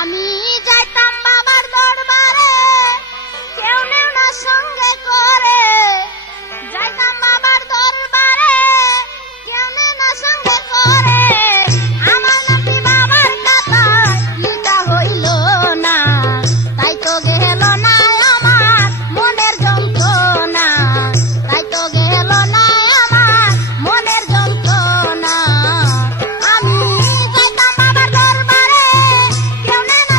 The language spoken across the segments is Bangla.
আমি যাইতাম বাবার দরবারে, কেউ নেও না সঙ্গে করে। যাইতাম বাবার দরবারে, কেউ নেও না সঙ্গে করে। আমার নামটি বাবার খাতায় লিখা হইল না, তাই তো গেল না আমার মনের যন্ত্রণা। তাই তো গেল না আমার মনের যন্ত্রণা। আমি যাইতাম বাবার দরবারে, কেউ নেও না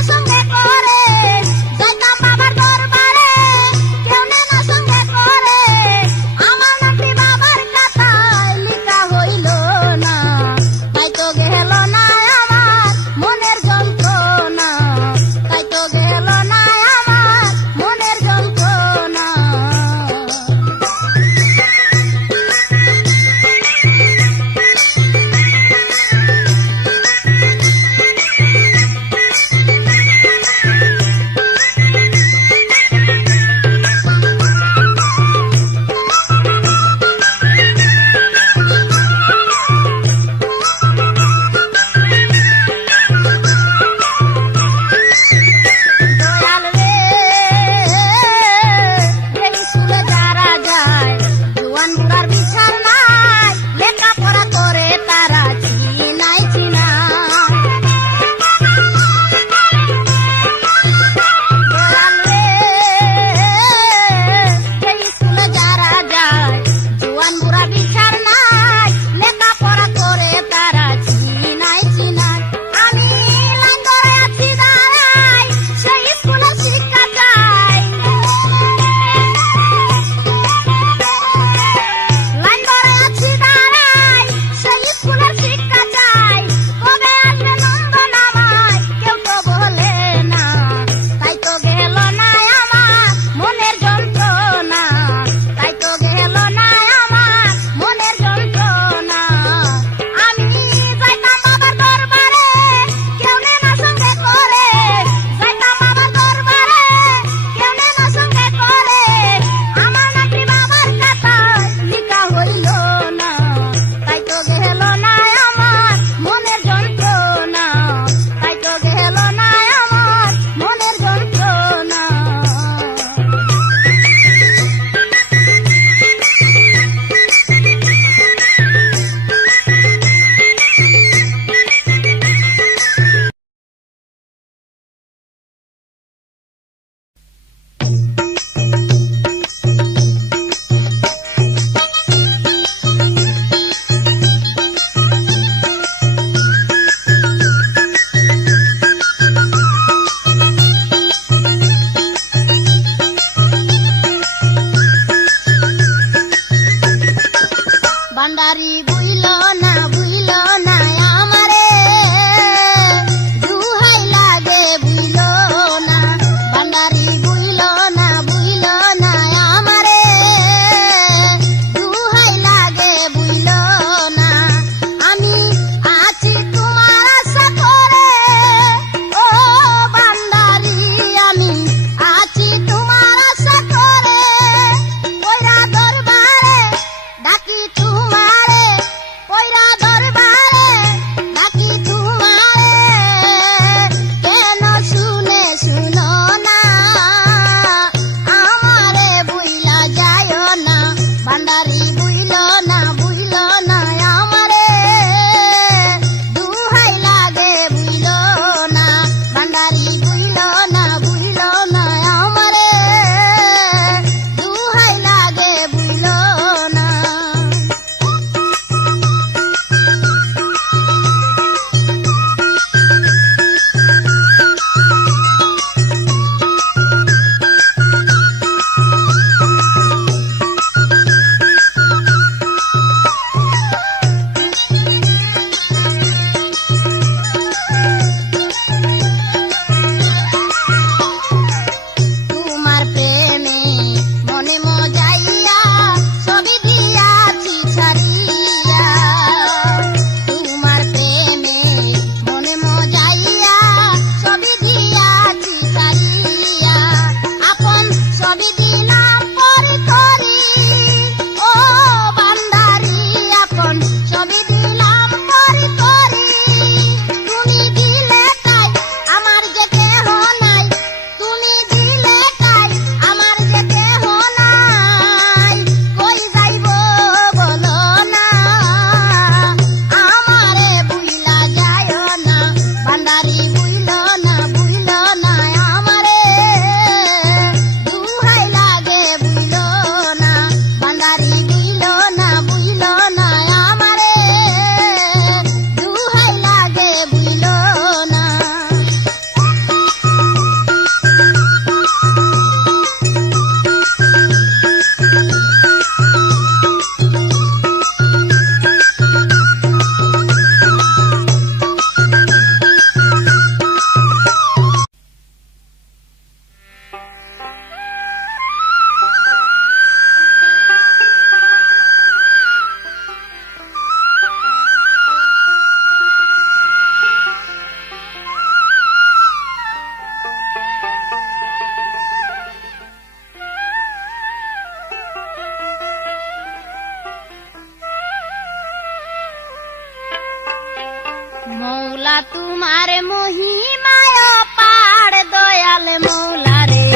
মৌলা তোমার মহিমায় পার দয়াল মৌলা রে,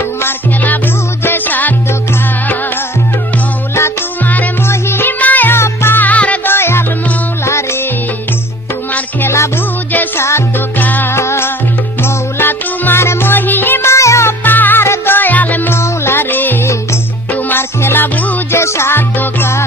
তোমার খেলা বুঝে সাধ্য খায়। মৌলা তোমার মহিমায় পার দয়াল মৌলা রে, তোমার খেলা বুঝে সাধ্য খায়। মৌলা তোমার মহিমায় পার দয়াল মৌলা রে, তোমার খেলা বুঝে সাধ্য খায়।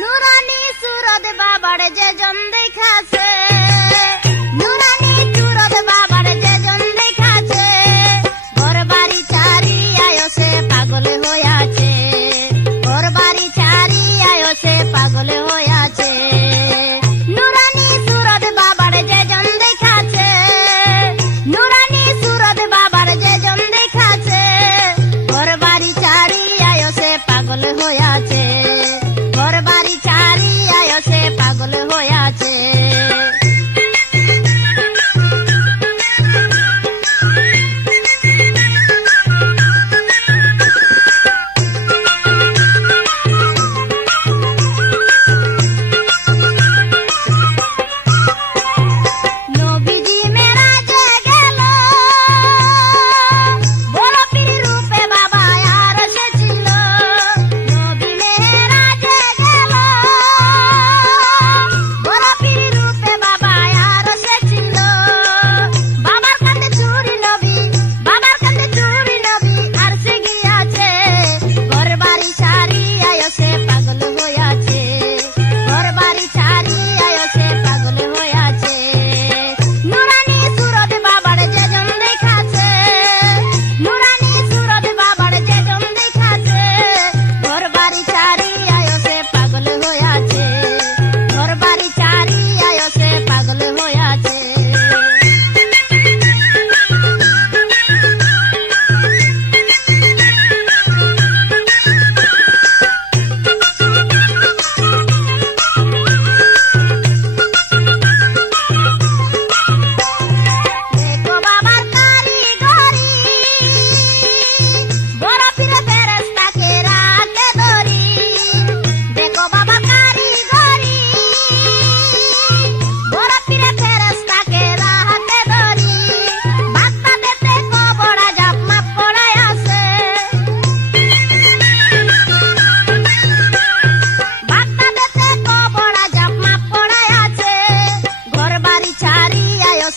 নুরানি সুরত বাবার যে জন দেখাছে, নুরানি সুরত বাবার যে জন দেখাছে, ঘর বাড়ি চারি আয়সে পাগল হইয়াছে, ঘর বাড়ি চারি আয়সে পাগল হইয়াছে। নুরানি সুরত বাবার যে জন দেখাছে, নুরানি সুরত বাবার যে জন দেখাছে, ঘর বাড়ি চারি আয়সে পাগল হইয়াছে, ঘর বাড়ি চারি আয়সে পাগল হইয়াছে।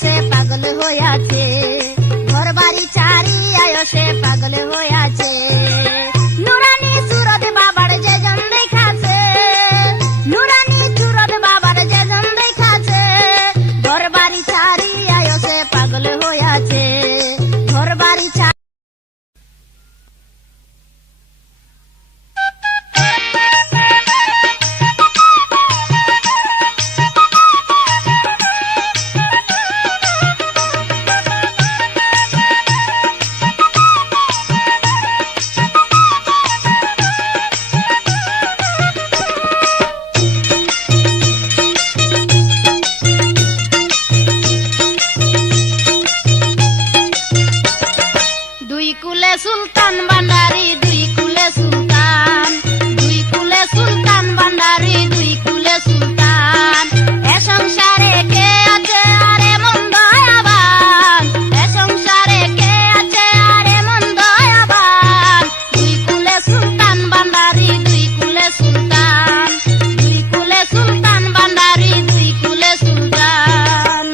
সে পাগল হইয়াছে, ঘর বাড়ি চারি আয় সে পাগল হইয়াছে। নুরানি সুরত বাবার যে জন দেখাছে, নুরানি সুরত বাবার যে জন দেখাছে, ঘর বাড়ি চারি আয় সে পাগল হইয়াছে, ঘর বাড়ি চারি। সুলতান ভান্ডারি দুই কুলে সুলতান, দুই কুলে সুলতান ভান্ডারি দুই কুলে সুলতান। এ সংসারে কে আছে আরে মন দয়াবান, এ সংসারে কে আছে আরে মন দয়াবান। দুই কুলে সুলতান ভান্ডারি দুই কুলে সুলতান, দুই কুলে সুলতান ভান্ডারি দুই কুলে সুলতান।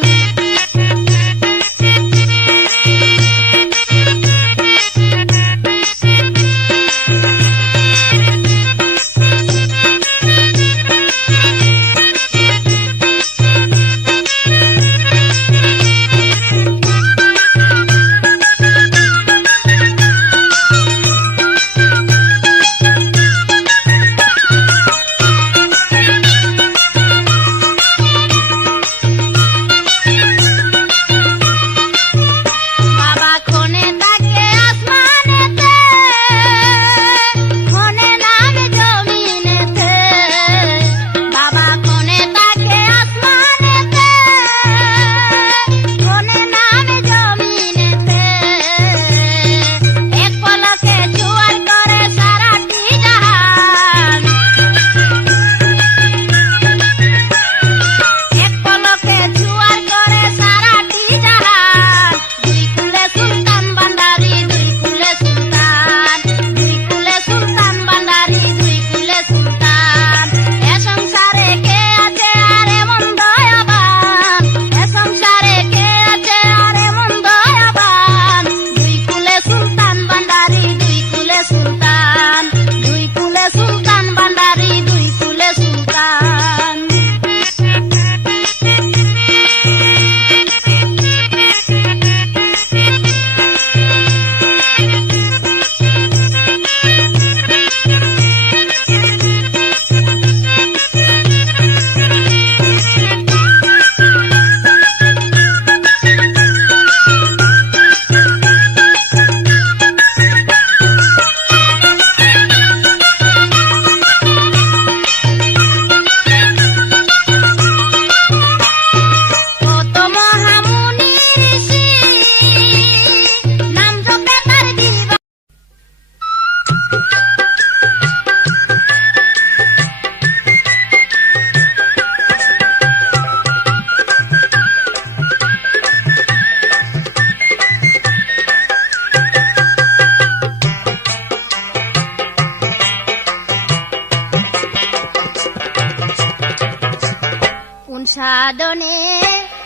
সাধনে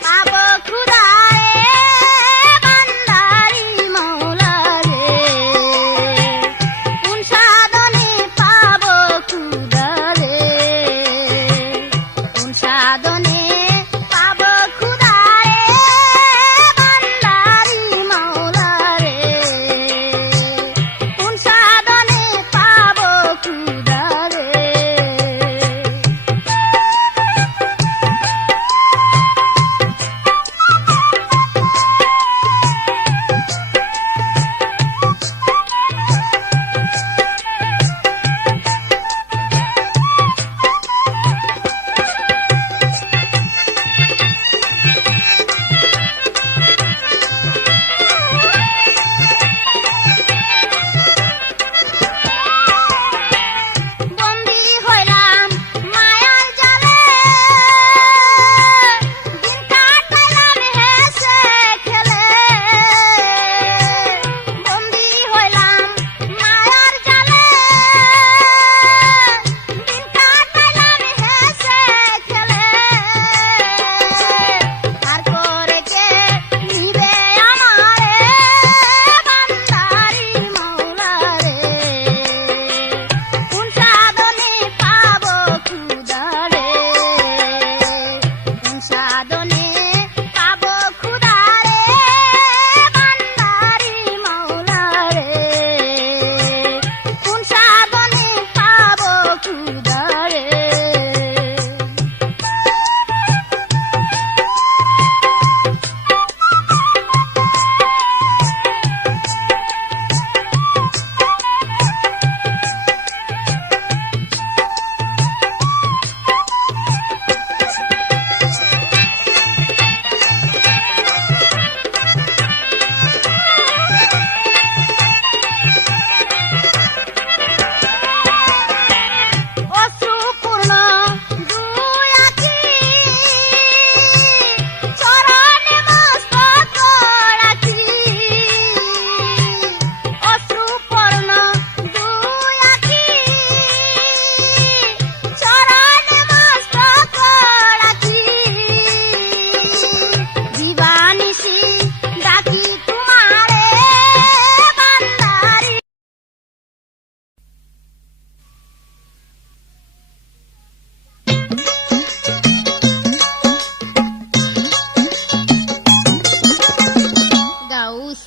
পাব খুদারে বান্দারি মৌলা রে, কোন সাধনে পাব খুদারে, কোন সাধনে পাব খুদারে বান্দারি মৌলা রে, কোন সাধনে পাব খুদারে।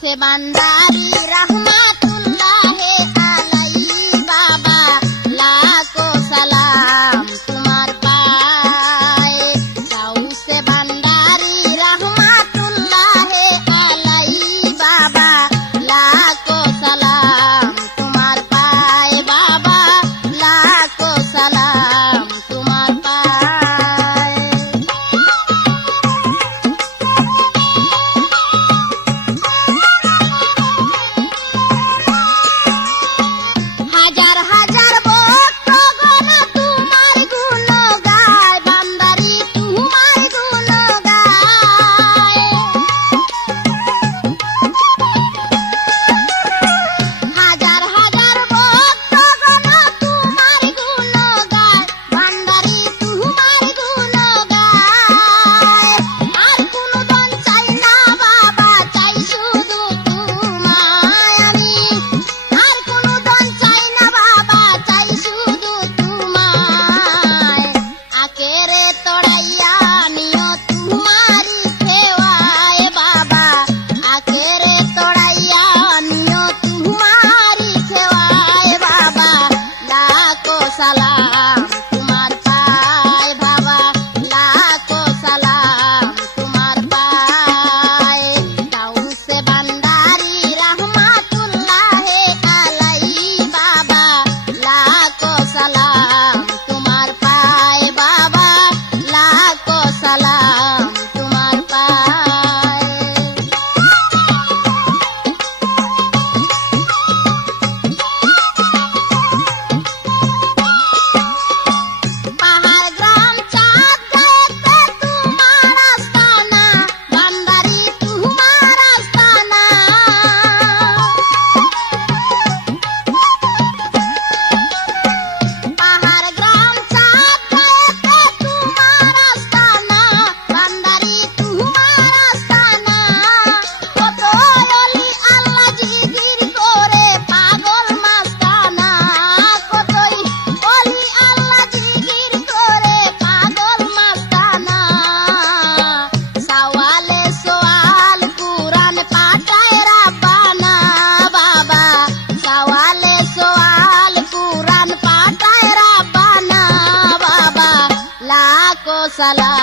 से बंदारी रहमतुल्लाहे अलैहि बाबा लाखों सलाम तुम्हार पाए। गाँव से बंदारी रहमतुल्लाहे अलैहि बाबा लाखों सलाम तुम्हार पाए। बाबा लाखों सलाम तुम्हार पाए। হাজার হাজার ভক্ত গণ তোমার গুণ গায়, বান্দারি তোমার গুণ গায়। হাজার হাজার ভক্ত গণ তোমার গুণ গায়, বান্দারি তোমার গুণ গায়। আর কোনো দন চাই না বাবা, চাই শুধু তোমায় আমি। আর কোনো দন চাই না বাবা, চাই শুধু তোমায়। আকেরে তড়াইয়া নিও তোমারি খেওয়ায় বাবা, আকেরে তড়াইয়া নিও তোমারি খেওয়ায় বাবা লাখো সালাম তোমার পায়। বাবা লাখো সালাম তোমার পায়। গাঁও সে বান্দারি रहमतुल्लाहे अलैहि बाबा लाखों सलाम तुम्हार पाए। बाबा लाखों सलाम तुम्हार पाए। পাহাড় গ্রাম চাঁদ গায়েতে তোমার আস্তানা, বান্দারি তোমার আস্তানা। পাহাড় গ্রাম চাঁদ গায়েতে তোমার আস্তানা, বান্দারি তোমার আস্তানা। কত অলি আল্লাহ জিকির করে পাগল মাস্তানা, কতই অলি আল্লাহ জিকির করে পাগল মাস্তানা। সওয়ালে সোয়াল কুরআন পাঠায় রাব্বানা বাবা, সওয়ালে সোয়াল কুরআন পাঠায় রাব্বানা বাবা লাখো সালাম